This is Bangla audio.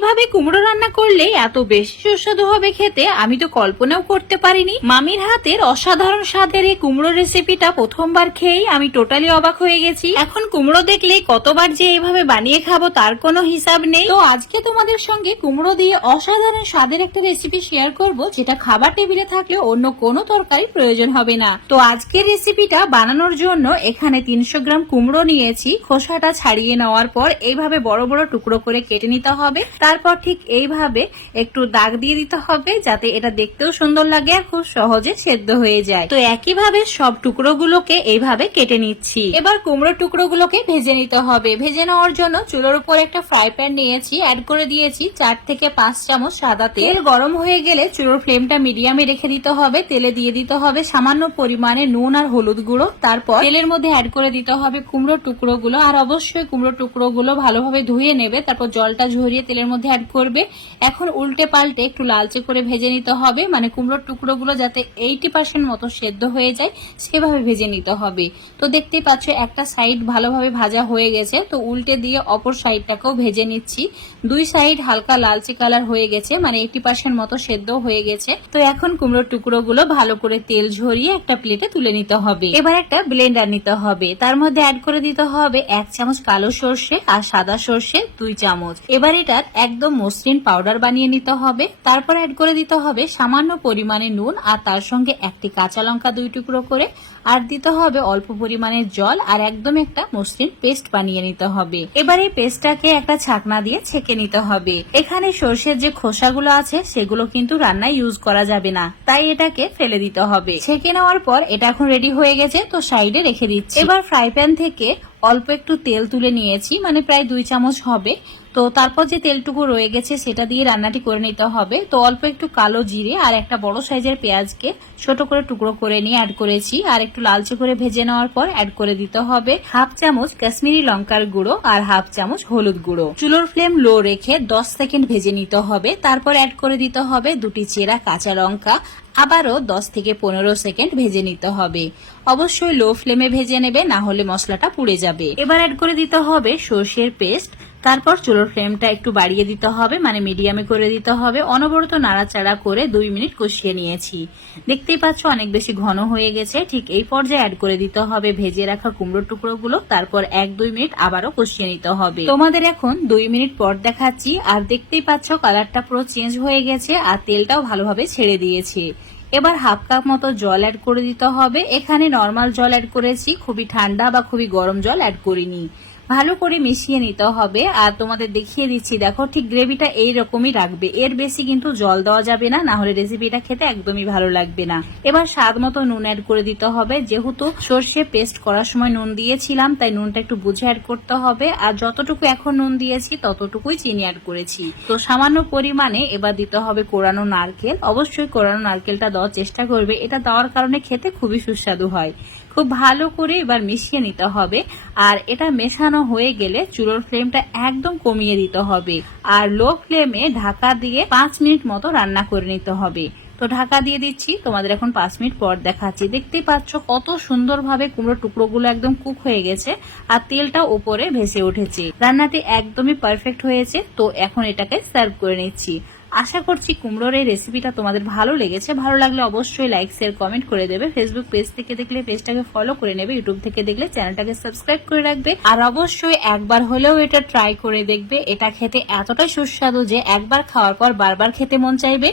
এইভাবে কুমড়ো রান্না করলে এত বেশি সুস্বাদু হবে খেতে আমি তো কল্পনাও করতে পারিনি। মামির হাতের অসাধারণ স্বাদের এই কুমড়ো রেসিপিটা প্রথমবার খেয়েই আমি টোটালি অবাক হয়ে গেছি। এখন কুমড়ো দেখলে কতবার যে এইভাবে বানিয়ে খাবো তার কোনো হিসাব নেই। তো আজকে তোমাদের সঙ্গে কুমড়ো দিয়ে অসাধারণ স্বাদের একটা রেসিপি শেয়ার করব, যেটা খাবার টেবিলে থাকলে অন্য কোনো তরকারি প্রয়োজন হবে না। তো আজকের রেসিপিটা বানানোর জন্য এখানে 300 গ্রাম কুমড়ো নিয়েছি। খোসাটা ছাড়িয়ে নেওয়ার পর এইভাবে বড় বড় টুকরো করে কেটে নিতে হবে। তারপর ঠিক এইভাবে একটু দাগ দিয়ে দিতে হবে, যাতে এটা দেখতেও সুন্দর লাগে আর খুব সহজে সেদ্ধ হয়ে যায়। তো একইভাবে সব টুকরোগুলোকে এইভাবে কেটে নিচ্ছি। এবার কুমড়ো টুকরোগুলোকে ভেজে নিতে হবে। ভেজে নেওয়ার জন্য চুলোর উপর একটা ফ্রাই প্যান নিয়েছি, অ্যাড করে দিয়েছি 4 থেকে 5 চামচ সাদা তেল। তেল গরম হয়ে গেলে চুলোর ফ্লেমটা মিডিয়ামে রেখে দিতে হবে। তেলে দিয়ে দিতে হবে সামান্য পরিমাণে নুন আর হলুদ গুঁড়ো। তারপর তেলের মধ্যে অ্যাড করে দিতে হবে কুমড়ো টুকরোগুলো, আর অবশ্যই কুমড়ো টুকরোগুলো ভালোভাবে ধুয়ে নেবে। তারপর জলটা ঝরিয়ে তেলের মধ্যে অ্যাড করবে। এখন উল্টে পাল্টে একটু লালচে করে ভেজে নিতে হবে, মানে কুমড়োর টুকরোগুলো যাতে 80% মতো সেদ্ধ হয়ে যায় সেভাবে ভেজে নিতে হবে। তো দেখতেই পাচ্ছ একটা সাইড ভালোভাবে ভাজা হয়ে গেছে, তো উল্টে দিয়ে অপর সাইডটাকেও ভেজে নিচ্ছি। দুই সাইড হালকা লালচে কালার হয়ে গেছে, মানে 80% মতো সেদ্ধ হয়ে গেছে। তো এখন কুমড়োর টুকরোগুলো ভালো করে তেল ঝরিয়ে একটা প্লেটে তুলে নিতে হবে। এবার একটা ব্লেন্ডার নিতে হবে, তার মধ্যে অ্যাড করে দিতে হবে 1 চামচ কালো সর্ষে আর সাদা সর্ষে 2 চামচ। এবার এটার একদম মসৃণ পাউডার বানিয়ে নিতে হবে। তারপর অ্যাড করে দিতে হবে সামান্য পরিমাণে নুন, আর তার সঙ্গে একটি কাঁচা লঙ্কা 2 টুকরো করে, আর দিতে হবে অল্প পরিমাণে জল, আর একদম একটা মসৃণ পেস্ট বানিয়ে নিতে হবে। এবার এই পেস্টটাকে একটা ছাকনা দিয়ে ছেঁকে নিতে হবে। এখানে সর্ষের যে খোসাগুলো আছে সেগুলো কিন্তু রান্নায় ইউজ করা যাবে না, তাই এটাকে ফেলে দিতে হবে। ছেঁকে নেওয়ার পর এটা এখন রেডি হয়ে গেছে, তো সাইডে রেখে দিচ্ছি। এবার ফ্রাই প্যান থেকে অল্প একটু তেল তুলে নিয়েছি, মানে প্রায় 2 চামচ হবে। তো তারপর যে তেলটুকু রয়ে গেছে সেটা দিয়ে রান্নাটি করে নিতে হবে। তো অল্প একটু কালো জিরে আর একটা বড় সাইজের পেঁয়াজকে ছোট করে টুকরো করে নিয়ে অ্যাড করেছি, আর একটু লালচে করে ভেজে নেওয়ার পর অ্যাড করে দিতে হবে 1/2 চামচ কাশ্মীরি লঙ্কার গুঁড়ো আর 1/2 চামচ হলুদ গুঁড়ো। চুলোর ফ্লেম লো রেখে 10 সেকেন্ড ভেজে নিতে হবে। তারপর অ্যাড করে দিতে হবে 2টি চেরা কাঁচা লঙ্কা, আবারও 10 থেকে 15 সেকেন্ড ভেজে নিতে হবে। অবশ্যই লো ফ্লেমে ভেজে নেবে, না হলে মশলাটা পুড়ে যাবে। এবার অ্যাড করে দিতে হবে সর্ষের পেস্ট। তারপর চুলোর ফ্লেমটা একটু বাড়িয়ে দিতে হবে, মানে মিডিয়ামে করে দিতে হবে। অনবরত নাড়াচাড়া করে 2 মিনিট কষিয়ে নিয়েছি। দেখতেই পাচ্ছ অনেক বেশি ঘন হয়ে গেছে। ঠিক এই পর্যায়ে অ্যাড করে দিতে হবে ভেজে রাখা কুমড়োর টুকরোগুলো। তারপর 1-2 মিনিট আবারও কষিয়ে নিতে হবে। তোমাদের এখন 2 মিনিট পর দেখাচ্ছি, আর দেখতেই পাচ্ছ কালারটা পুরো চেঞ্জ হয়ে গেছে আর তেলটাও ভালোভাবে ছেড়ে দিয়েছে। এবার 1/2 কাপ মতো জল অ্যাড করে দিতে হবে। এখানে নর্মাল জল অ্যাড করেছি, খুবই ঠান্ডা বা খুবই গরম জল অ্যাড করিনি। ভালো করে মিশিয়ে নিতে হবে। আর তোমাদের দেখিয়ে দিচ্ছি, দেখো ঠিক গ্রেভিটা এইরকমই রাখবে, এর বেশি কিন্তু জল দেওয়া যাবে না, না হলে রেসিপিটা খেতে একদমই ভালো লাগবে না। এবার স্বাদ মতো নুন অ্যাড করে দিতে হবে। যেহেতু সর্ষে পেস্ট করার সময় নুন দিয়েছিলাম, তাই নুনটা একটু বুঝে অ্যাড করতে হবে। আর যতটুকু এখন নুন দিয়েছি ততটুকুই চিনি অ্যাড করেছি। তো সামান্য পরিমাণে এবার দিতে হবে কোরানো নারকেল। অবশ্যই কোরানো নারকেলটা দেওয়ার চেষ্টা করবে, এটা দেওয়ার কারণে খেতে খুবই সুস্বাদু হয়। খুব ভালো করে এবার মিশিয়ে নিতে হবে। আর এটা মেশানো হয়ে গেলে চুলোর ফ্লেমটা একদম কমিয়ে দিতে হবে, আর লো ফ্লেমে ঢাকা দিয়ে 5 মিনিট মতো রান্না করে নিতে হবে। তো ঢাকা দিয়ে দিচ্ছি, তোমাদের এখন 5 মিনিট পর দেখাচ্ছি। দেখতেই পাচ্ছ কত সুন্দরভাবে কুমড়োর টুকরোগুলো একদম কুক হয়ে গেছে, আর তেলটা উপরে ভেসে উঠেছে। রান্নাটি একদমই পারফেক্ট হয়েছে। তো এখন এটাকে সার্ভ করে নিচ্ছি। আশা করছি কুমড়োর এই রেসিপিটা তোমাদের ভালো লেগেছে। ভালো লাগলে অবশ্যই লাইক শেয়ার কমেন্ট করে দেবে। ফেসবুক পেজ থেকে দেখলে পেজটাকে ফলো করে নেবে, ইউটিউব থেকে দেখলে চ্যানেলটাকে সাবস্ক্রাইব করে রাখবে। আর অবশ্যই একবার হলেও এটা ট্রাই করে দেখবে। এটা খেতে এতটাই সুস্বাদু যে একবার খাওয়ার পর বারবার খেতে মন চাইবে।